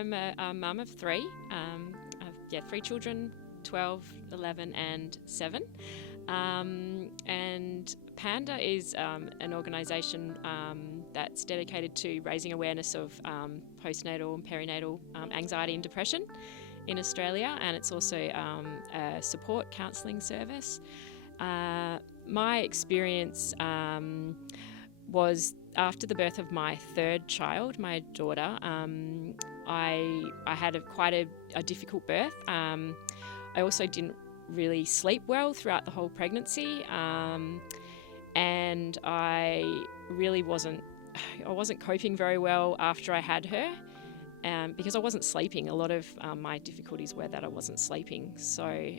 I'm a mum of three. I've 3 children, 12, 11 and 7. And Panda is an organisation that's dedicated to raising awareness of postnatal and perinatal anxiety and depression in Australia, and it's also a support counselling service. My experience was after the birth of my 3rd child, my daughter. I had quite a difficult birth. I also didn't really sleep well throughout the whole pregnancy, and I really wasn't coping very well after I had her, because I wasn't sleeping. A lot of my difficulties were that I wasn't sleeping. So I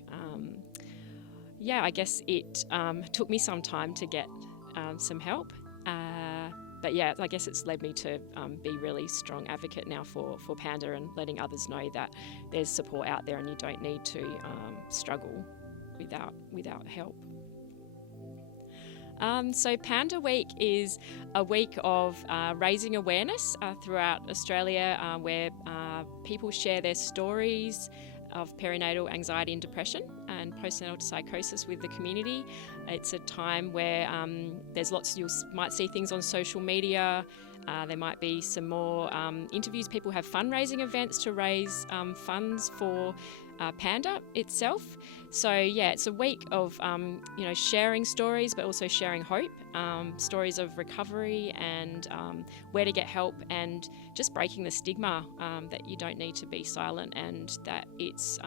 guess it took me some time to get some help. But yeah, I guess it's led me to be a really strong advocate now for Panda, and letting others know that there's support out there and you don't need to struggle without help. So Panda Week is a week of raising awareness throughout Australia, where people share their stories of perinatal anxiety and depression and postnatal psychosis with the community. It's a time where there's lots, you might see things on social media. There might be some more interviews. People have fundraising events to raise funds for Panda itself. So it's a week of sharing stories, but also sharing hope, stories of recovery and where to get help, and just breaking the stigma that you don't need to be silent, and that it's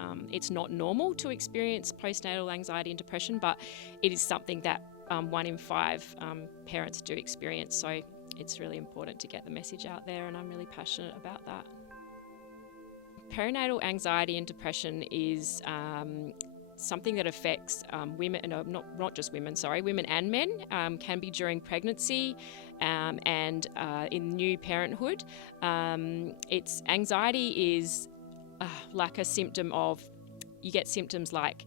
not normal to experience postnatal anxiety and depression, but it is something that 1 in 5 parents do experience. So it's really important to get the message out there, and I'm really passionate about that. Perinatal anxiety and depression is something that affects women, not just women, women and men, can be during pregnancy and in new parenthood. It's anxiety is like a symptom of, you get symptoms like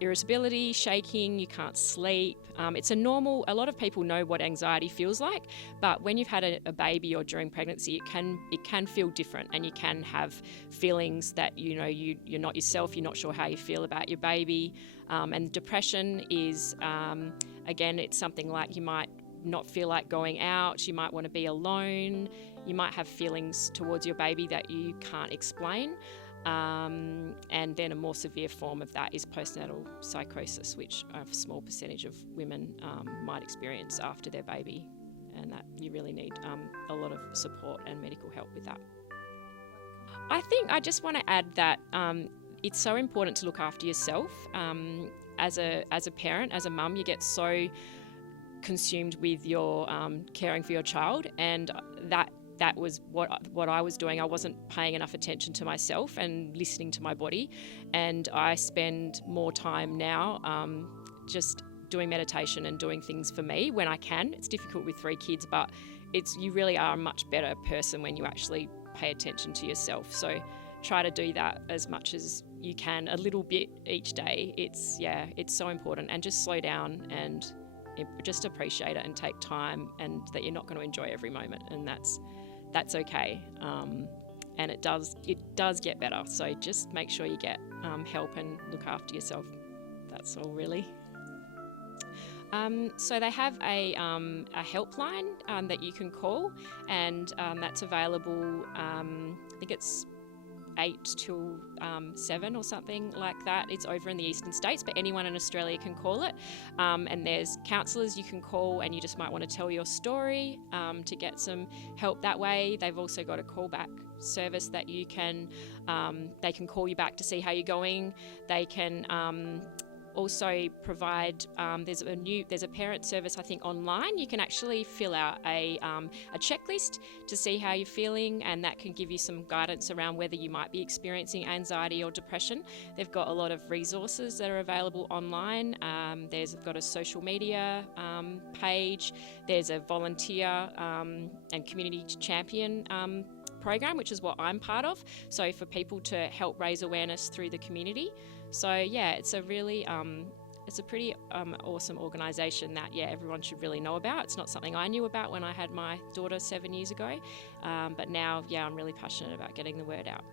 irritability, shaking, you can't sleep. It's a lot of people know what anxiety feels like, but when you've had a baby or during pregnancy, it can feel different, and you can have feelings that you're not yourself, you're not sure how you feel about your baby. And depression is, again, it's something like you might not feel like going out, you might want to be alone, you might have feelings towards your baby that you can't explain. And then a more severe form of that is postnatal psychosis, which a small percentage of women might experience after their baby, and that you really need a lot of support and medical help with that. I think I just want to add that it's so important to look after yourself. As a parent, as a mum, you get so consumed with your caring for your child, and that was what I was doing. I wasn't paying enough attention to myself and listening to my body, and I spend more time now just doing meditation and doing things for me when I can. It's difficult with 3 kids, but you really are a much better person when you actually pay attention to yourself. So try to do that as much as you can, a little bit each day. It's so important, and just slow down and just appreciate it and take time, and that you're not going to enjoy every moment, and that's okay. And it does get better. So just make sure you get help and look after yourself. That's all really. So they have a helpline that you can call, and that's available. I think it's 8 till 7 or something like that. It's over in the eastern states, but anyone in Australia can call it. And there's counsellors you can call, and you just might want to tell your story to get some help that way. They've also got a callback service that you can, they can call you back to see how you're going. They can also provide, there's a parent service, I think, online. You can actually fill out a checklist to see how you're feeling, and that can give you some guidance around whether you might be experiencing anxiety or depression. They've got a lot of resources that are available online. They've got a social media page. There's a volunteer and community champion program, which is what I'm part of. So for people to help raise awareness through the community. So yeah, it's a really it's a pretty awesome organisation that everyone should really know about. It's not something I knew about when I had my daughter 7 years ago, but now I'm really passionate about getting the word out.